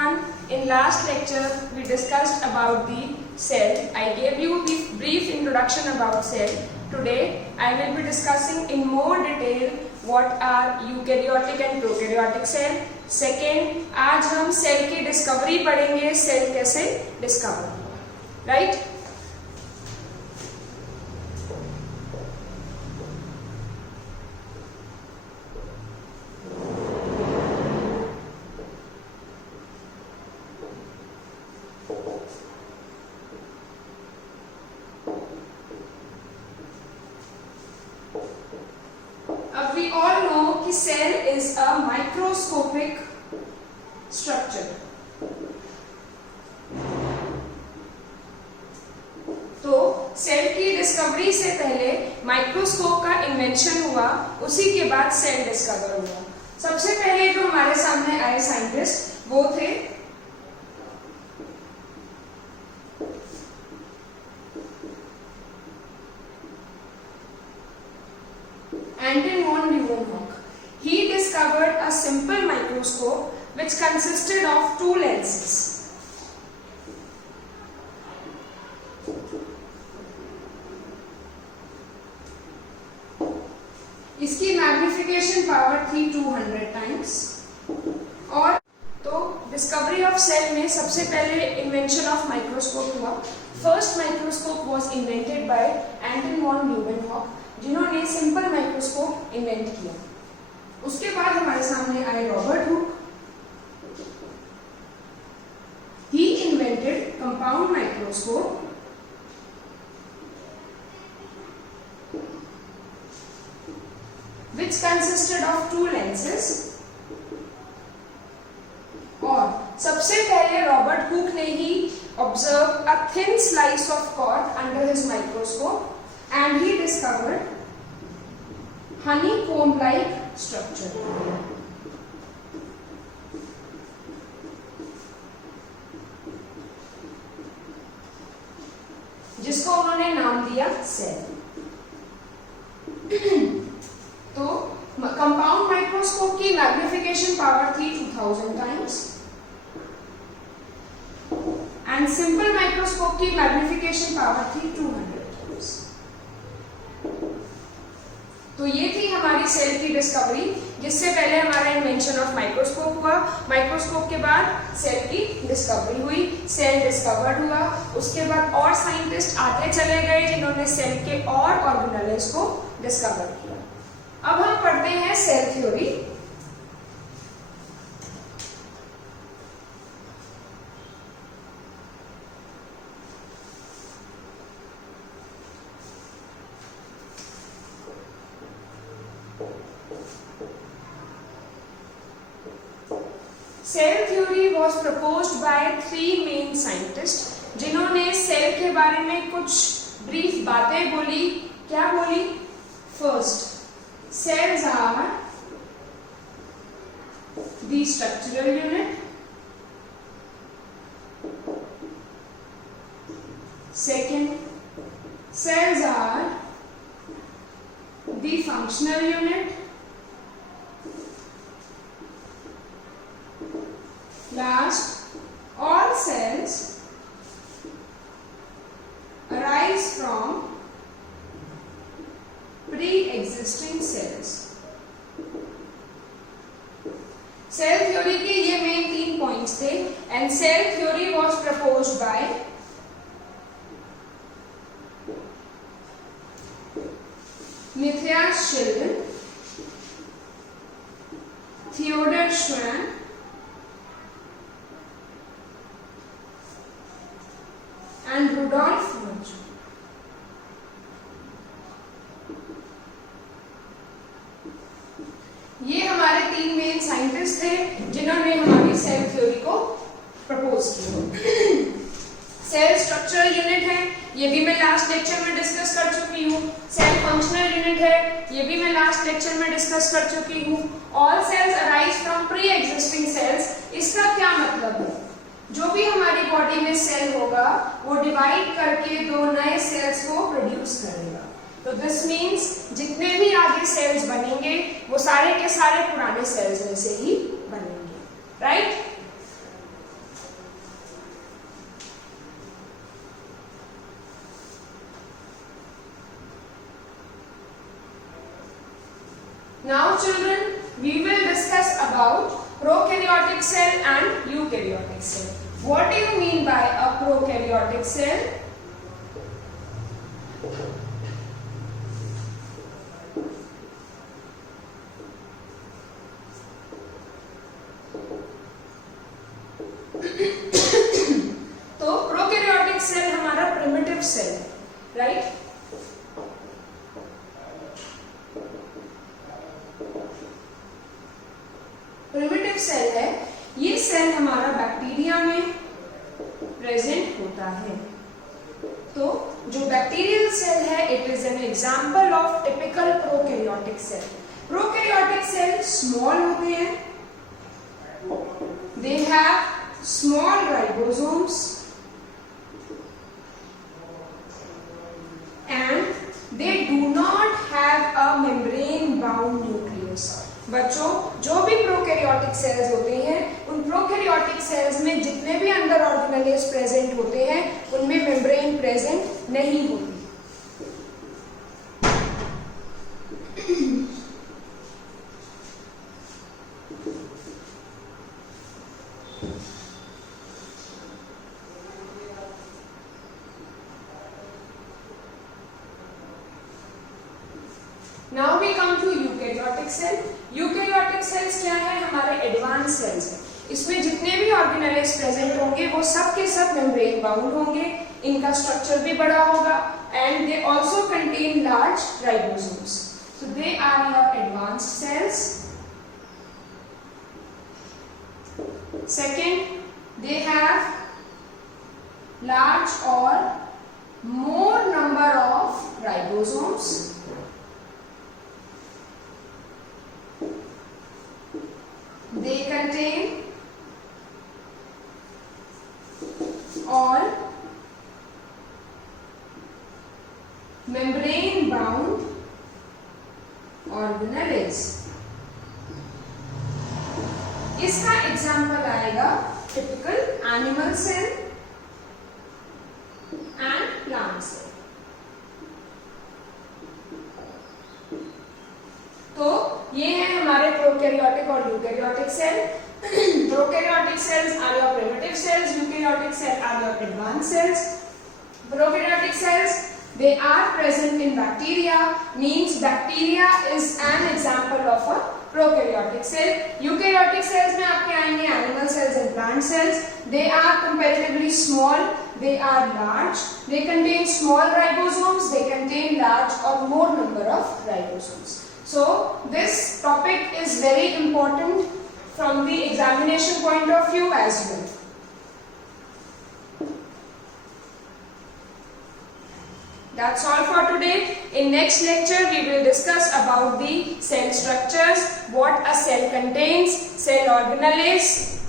everyone. In last lecture we discussed about the cell. I gave you the brief introduction about cell. Today I will be discussing in more detail what are eukaryotic and prokaryotic cell. Second, आज हम सेल की डिस्कवरी पढ़ेंगे, सेल कैसे discover, right? We all know कि cell is a microscopic structure. तो सेल की डिस्कवरी से पहले माइक्रोस्कोप का इन्वेंशन हुआ, उसी के बाद सेल डिस्कवर हुआ. सबसे पहले जो हमारे सामने आए साइंटिस्ट वो थे Anton von Leeuwenhoek. He discovered a simple microscope which consisted of two lenses. इसकी मैग्निफिकेशन पावर थी 200 टाइम्स. और तो डिस्कवरी ऑफ सेल में सबसे पहले इन्वेंशन ऑफ माइक्रोस्कोप हुआ. First microscope was invented by Anton von Leeuwenhoek, जिन्होंने सिंपल माइक्रोस्कोप इन्वेंट किया. उसके बाद हमारे सामने आए Robert Hooke. He invented compound microscope which consisted of two lenses. और सबसे पहले रॉबर्ट हुक ने ही observed a thin slice of cork under his microscope and he discovered honeycomb-like structure. जिसको उन्होंने नाम दिया सेल. तो कंपाउंड माइक्रोस्कोप की मैग्निफिकेशन पावर थी 2000 टाइम्स एंड सिंपल माइक्रोस्कोप की मैग्निफिकेशन पावर थी 200 टाइम्स. तो ये थी हमारी सेल की डिस्कवरी, जिससे पहले हमारा इन्वेंशन ऑफ माइक्रोस्कोप हुआ. माइक्रोस्कोप के बाद सेल की डिस्कवरी हुई, सेल डिस्कवर्ड हुआ. उसके बाद और साइंटिस्ट आते चले गए जिन्होंने सेल के और ऑर्गेनेल्स को डिस्कवर किया. अब हम पढ़ते हैं cell theory. Cell theory was proposed by 3 main scientist, जिन्होंने सेल के बारे में कुछ ब्रीफ बातें बोली. क्या बोली? First, cells are the structural unit. Second, cells are the functional unit. Last, all cells arise from pre-existing cells. Cell theory के ये मेन 3 पॉइंट्स थे and cell theory was proposed by Matthias Schleiden, Theodor Schwann and Rudolf Virchow. ये हमारे 3 main scientist थे जिन्होंने हमारी cell theory को प्रपोज किया. सेल स्ट्रक्चरल यूनिट है, ये भी मैं लास्ट लेक्चर में डिस्कस कर चुकी हूँ. सेल फंक्शनल यूनिट है, ये भी मैं लास्ट लेक्चर में डिस्कस कर चुकी हूँ. All cells arise from pre existing cells. इसका क्या मतलब है? जो भी हमारी बॉडी में सेल होगा वो डिवाइड करके 2 नए सेल्स को प्रोड्यूस करेगा. तो दिस मीन्स जितने भी आगे सेल्स बनेंगे वो सारे के सारे पुराने सेल्स में से ही बनेंगे, right? Now children, we will discuss about prokaryotic cell and eukaryotic cell. What do you mean by a prokaryotic cell? तो प्रोकैरियोटिक सेल हमारा प्रिमिटिव सेल है, राइट? प्रिमिटिव सेल है, ये सेल हमारा बैक्टीरिया में प्रेजेंट होता है। तो जो बैक्टीरियल सेल है, it is an example of typical prokaryotic cell. Prokaryotic cell small होते हैं, they have small ribosomes and they do not have a membrane bound nucleus। बच्चों, जो भी प्रोकैरियोटिक सेल्स होते हैं, उन प्रोकैरियोटिक सेल्स में जितने भी अंदर ऑर्गेनेल्स प्रेजेंट होते हैं, उनमें मेम्ब्रेन प्रेजेंट नहीं होती। Now we come to eukaryotic cell। eukaryotic cells क्या है? हमारे एडवांस सेल्स है। इसमें जितने भी ऑर्गेनेल्स प्रेजेंट होंगे वो सब के सब मेम्ब्रेन बाउंड होंगे, इनका स्ट्रक्चर भी बड़ा होगा and they also contain large ribosomes. So they are your advanced cells. Second, they have large or more number of ribosomes। They contain all membrane bound organelles। इसका एग्जाम्पल आएगा typical animal cell and plant cell. तो ये है हमारे prokaryotic और eukaryotic cell. Prokaryotic cells are your primitive cells, eukaryotic cell are your advanced cells. Prokaryotic cells, they are present in bacteria, means bacteria is an example of a prokaryotic cell। eukaryotic cells में आपके आएंगे animal cells and plant cells। they are comparatively small, they are large, they contain small ribosomes, they contain large or more number of ribosomes। So this topic is very important from the examination point of view as well। That's all for today। In next lecture we will discuss about the cell structures, what a cell contains, cell organelles,